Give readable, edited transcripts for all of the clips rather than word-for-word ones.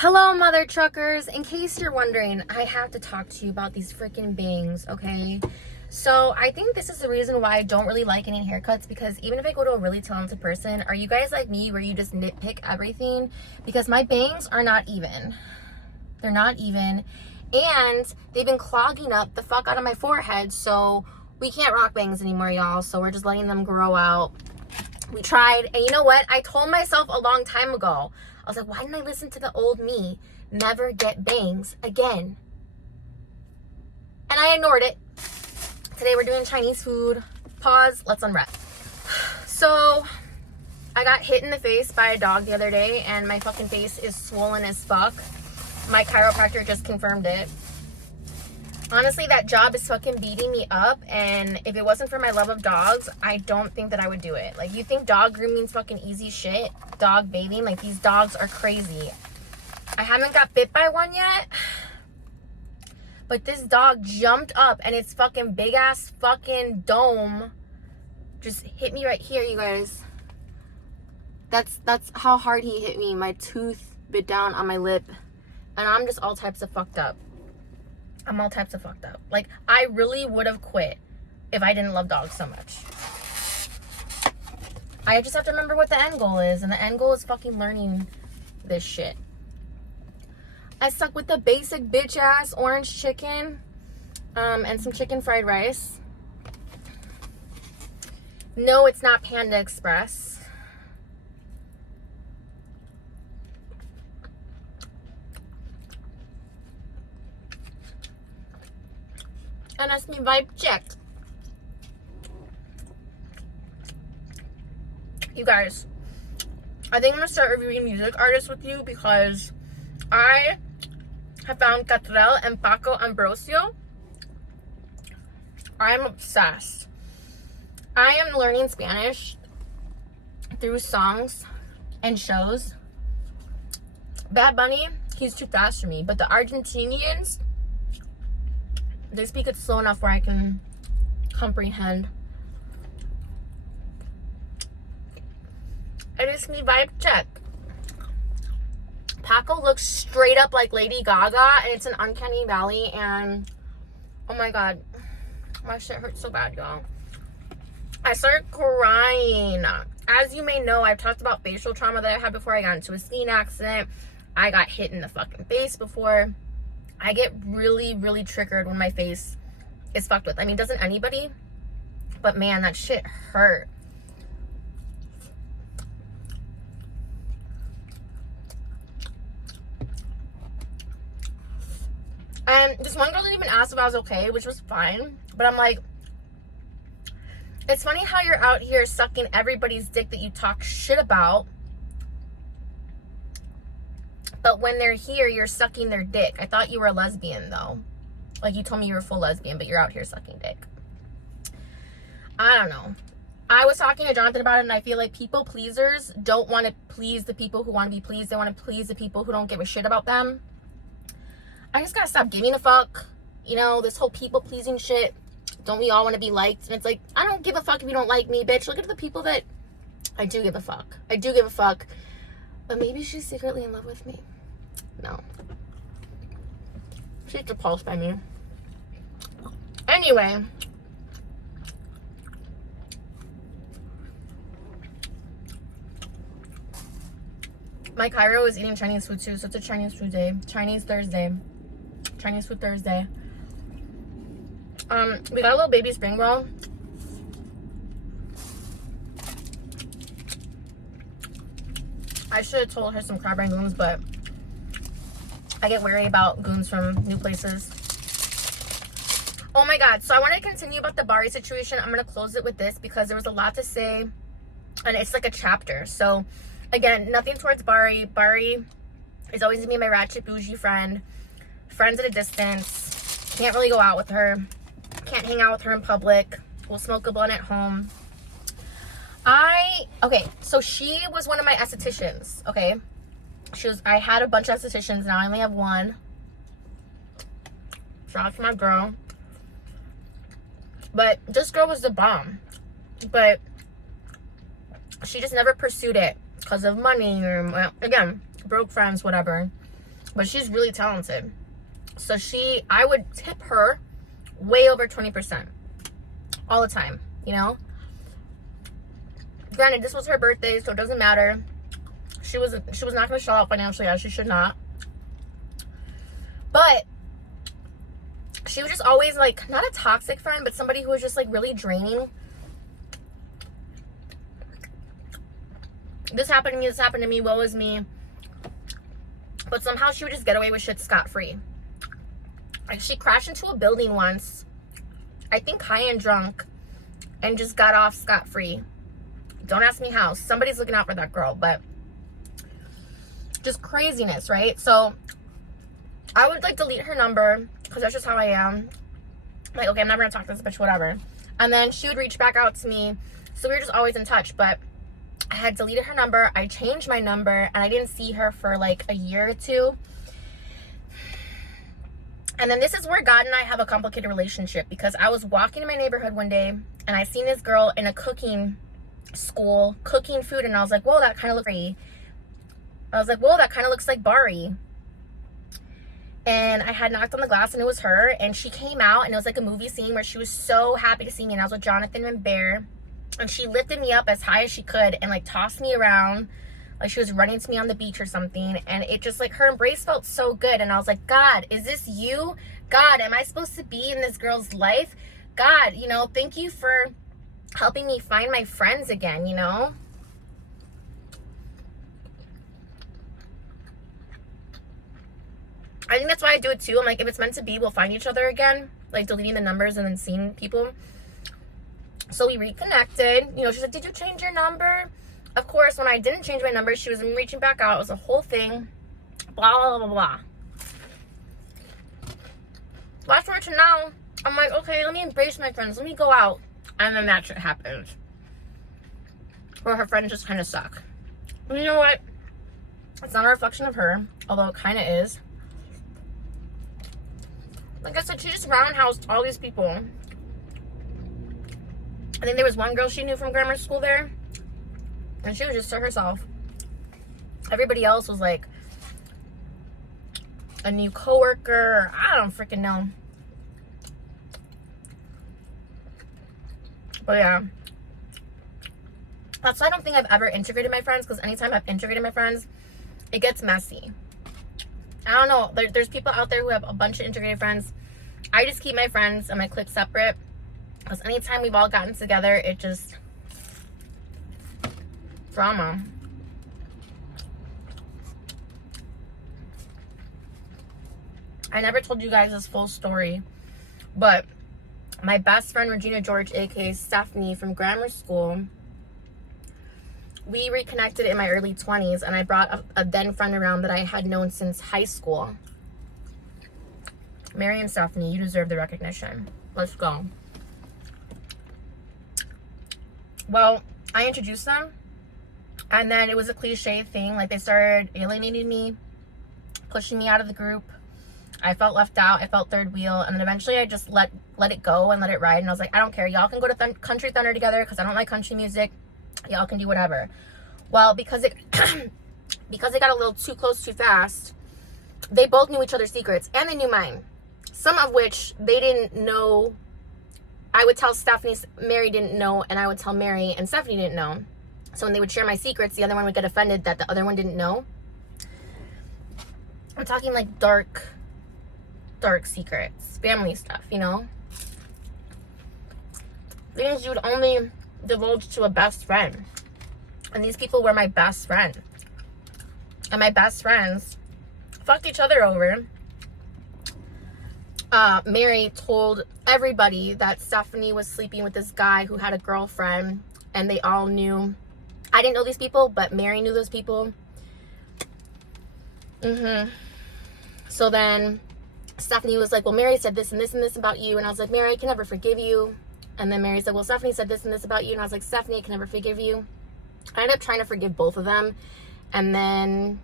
Hello, mother truckers. In case you're wondering, I have to talk to you about these freaking bangs, okay? So I think this is the reason why I don't really like any haircuts, because even if I go to a really talented person, are you guys like me where you just nitpick everything? Because my bangs are not even. They're not even. And they've been clogging up the fuck out of my forehead, so we can't rock bangs anymore, y'all. So we're just letting them grow out. We tried, and you know what? I told myself a long time ago, I was like, why didn't I listen to the old me? Never get bangs again. And I ignored it. Today we're doing Chinese food. Pause, let's unwrap. So, I got hit in the face by a dog the other day, and my fucking face is swollen as fuck. My chiropractor just confirmed it. Honestly, that job is fucking beating me up, and if it wasn't for my love of dogs, I don't think that I would do it. Like, you think dog grooming's fucking easy shit? Dog bathing? Like, these dogs are crazy. I haven't got bit by one yet, but this dog jumped up, and its fucking big-ass fucking dome just hit me right here, you guys. That's how hard he hit me. My tooth bit down on my lip, and I'm just all types of fucked up. I'm all types of fucked up. Like, I really would have quit if I didn't love dogs so much. I just have to remember what the end goal is, and the end goal is fucking learning this shit. I stuck with the basic bitch-ass orange chicken, and some chicken fried rice. No, it's not Panda Express. And that's me vibe check. You guys, I think I'm gonna start reviewing music artists with you, because I have found Catrell and Paco Ambrosio. I'm obsessed. I am learning Spanish through songs and shows. Bad Bunny, he's too fast for me, but the Argentinians, they speak it slow enough where I can comprehend. It is me vibe check. Paco looks straight up like Lady Gaga, and it's an uncanny valley, and oh my god, my shit hurts so bad, y'all. I started crying. As you may know, I've talked about facial trauma that I had before I got into a skiing accident. I got hit in the fucking face before. I get really, really triggered when my face is fucked with. I mean, doesn't anybody? But man, that shit hurt. And this one girl didn't even ask if I was okay, which was fine. But I'm like, it's funny how you're out here sucking everybody's dick that you talk shit about, but when they're here, you're sucking their dick. I thought you were a lesbian, though. Like, you told me you were a full lesbian, but you're out here sucking dick. I don't know. I was talking to Jonathan about it, and I feel like people pleasers don't want to please the people who want to be pleased. They want to please the people who don't give a shit about them. I just gotta stop giving a fuck. You know, this whole people pleasing shit. Don't we all want to be liked? And it's like, I don't give a fuck if you don't like me, bitch. Look at the people that I do give a fuck. I do give a fuck. But maybe she's secretly in love with me. No. She's repulsed by me. Anyway. My Cairo is eating Chinese food too, so it's a Chinese food day. Chinese Thursday. Chinese food Thursday. We got a little baby spring roll. I should have told her some crab rangoons, but I get wary about goons from new places. Oh my god, so I want to continue about the Bari situation. I'm going to close it with this because there was a lot to say, and it's like a chapter. So, again, nothing towards Bari. Bari is always going to be my ratchet bougie friend. Friends at a distance. Can't really go out with her. Can't hang out with her in public. We'll smoke a blunt at home. Okay, so she was one of my estheticians, okay? I had a bunch of estheticians, now I only have one. Shout out to my girl. But this girl was the bomb. But she just never pursued it because of money or, well, again, broke friends, whatever. but she's really talented. So I would tip her way over 20% all the time, you know? Granted, this was her birthday, so it doesn't matter. She was not going to show out financially, as she should not. But she was just always, like, not a toxic friend, but somebody who was just, like, really draining. This happened to me, woe is me. But somehow she would just get away with shit scot-free. Like, she crashed into a building once, I think high and drunk, and just got off scot-free. Don't ask me how. Somebody's looking out for that girl, but just craziness, right? So I would, like, delete her number, because that's just how I am. Like, okay, I'm never gonna talk to this bitch, whatever. And then she would reach back out to me, so we were just always in touch. But I had deleted her number, I changed my number, and I didn't see her for, like, a year or two. And then this is where God and I have a complicated relationship, because I was walking in my neighborhood one day, and I seen this girl in a cooking school, cooking food, and I was like, whoa, that kind of looks free. I was like, whoa, that kind of looks like Bari. And I had knocked on the glass, and it was her, and she came out, and it was like a movie scene where she was so happy to see me, and I was with Jonathan and Bear, and she lifted me up as high as she could and, like, tossed me around like she was running to me on the beach or something. And it just, like, her embrace felt so good, and I was like, God, is this you? God, am I supposed to be in this girl's life? God, you know, thank you for helping me find my friends again, you know? I think that's why I do it too. I'm like, if it's meant to be, we'll find each other again. Like, deleting the numbers and then seeing people. So we reconnected. You know, she's like, did you change your number? Of course, when I didn't change my number, she was reaching back out. It was a whole thing. Blah, blah, blah, blah. Last word to now, I'm like, okay, let me embrace my friends. Let me go out. And then that shit happened. Where her friends just kind of suck. And you know what? It's not a reflection of her, although it kind of is. Like I said, she just roundhoused all these people. I think there was one girl she knew from grammar school there, and she was just to herself. Everybody else was like a new coworker. I don't freaking know. But yeah, that's why I don't think I've ever integrated my friends, because anytime I've integrated my friends, it gets messy. I don't know. There's people out there who have a bunch of integrated friends. I just keep my friends and my clique separate, because anytime we've all gotten together, it just drama. I never told you guys this full story, but my best friend Regina George, aka Stephanie from grammar school, we reconnected in my early 20s, and I brought a then friend around that I had known since high school. Mary and Stephanie, you deserve the recognition. Let's go. Well, I introduced them, and then it was a cliche thing. Like, they started alienating me, pushing me out of the group. I felt left out. I felt third wheel. And then eventually I just let it go and let it ride. And I was like, I don't care. Y'all can go to Country Thunder together, because I don't like country music. Y'all can do whatever. Well, because it because it got a little too close too fast, they both knew each other's secrets, and they knew mine. Some of which they didn't know. I would tell Stephanie, Mary didn't know, and I would tell Mary, and Stephanie didn't know. So when they would share my secrets, the other one would get offended that the other one didn't know. I'm talking like dark secrets, family stuff, you know? Things you would only divulge to a best friend. And these people were my best friend. And my best friends fucked each other over. Mary told everybody that Stephanie was sleeping with this guy who had a girlfriend, and they all knew. I didn't know these people, but Mary knew those people. So then Stephanie was like, well, Mary said this and this and this about you. And I was like, Mary, I can never forgive you. And then Mary said, well, Stephanie said this and this about you. And I was like, Stephanie, I can never forgive you. I ended up trying to forgive both of them. And then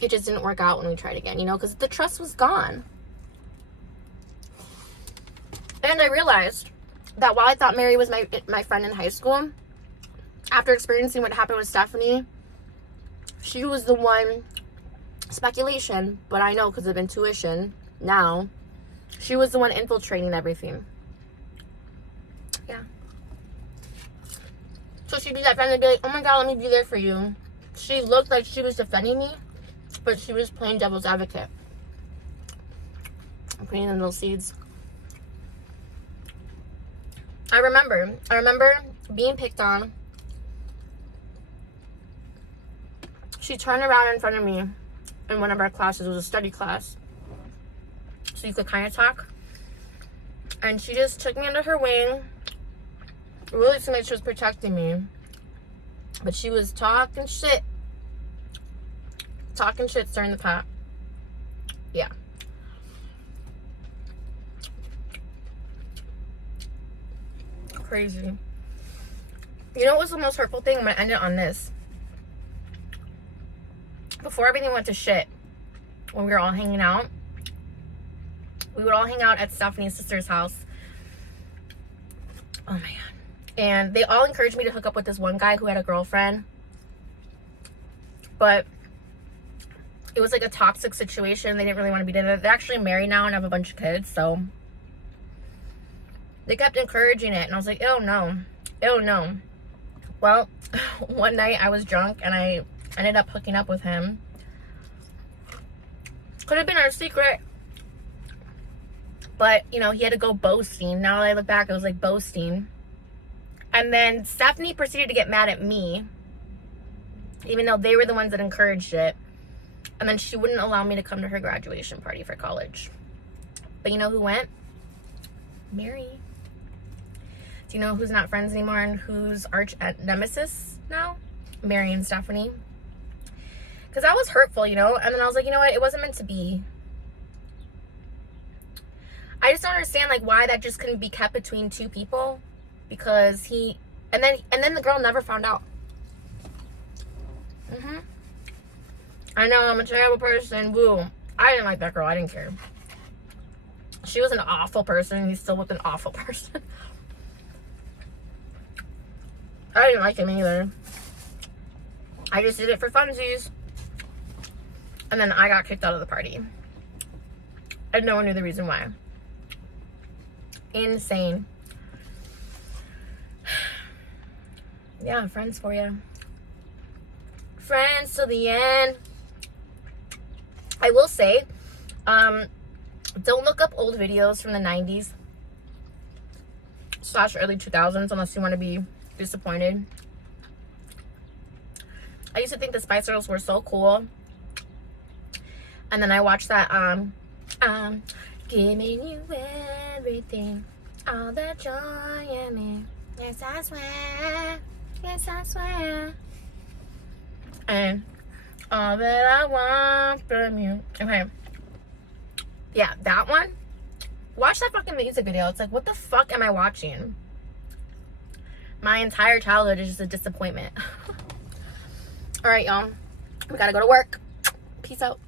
it just didn't work out when we tried again, you know, because the trust was gone. And I realized that while I thought Mary was my friend in high school, after experiencing what happened with Stephanie, she was the one speculation, but I know because of intuition now, she was the one infiltrating everything. Yeah. So she'd be that friend and be like, oh my god, let me be there for you. She looked like she was defending me, but she was playing devil's advocate. I'm putting in those seeds. I remember being picked on. She turned around in front of me in one of our classes. It was a study class, so you could kind of talk. And she just took me under her wing, really seemed like she was protecting me. But she was talking shit, stirring the pot. Yeah. Crazy. You know what was the most hurtful thing? I'm gonna end it on this. Before everything went to shit, when we were all hanging out, we would all hang out at Stephanie's sister's house. Oh my god. And they all encouraged me to hook up with this one guy who had a girlfriend. But it was like a toxic situation. They didn't really want to be together. They're actually married now and have a bunch of kids, so they kept encouraging it. And I was like, ew, no. Ew, no. Well, one night I was drunk and I ended up hooking up with him. Could have been our secret. But, you know, he had to go boasting. Now that I look back, it was like boasting. And then Stephanie proceeded to get mad at me, even though they were the ones that encouraged it. And then she wouldn't allow me to come to her graduation party for college. But you know who went? Mary. Do you know who's not friends anymore and who's arch nemesis now? Mary and Stephanie. Because that was hurtful, you know? And then I was like, you know what? It wasn't meant to be. I just don't understand, like, why that just couldn't be kept between two people. Because he... And then the girl never found out. I know, I'm a terrible person. Woo. I didn't like that girl. I didn't care. She was an awful person. He still looked an awful person. I didn't like him either. I just did it for funsies. And then I got kicked out of the party. And no one knew the reason why. Insane. Yeah, friends for you. Friends till the end. I will say, don't look up old videos from the 90s / early 2000s unless you want to be disappointed. I used to think the Spice Girls were so cool. And then I watched that, I'm giving you everything, all the joy in me. Yes, I swear. Yes, I swear. And all that I want from you. Okay. Yeah, that one. Watch that fucking music video. It's like, what the fuck am I watching? My entire childhood is just a disappointment. All right, y'all. We gotta go to work. Peace out.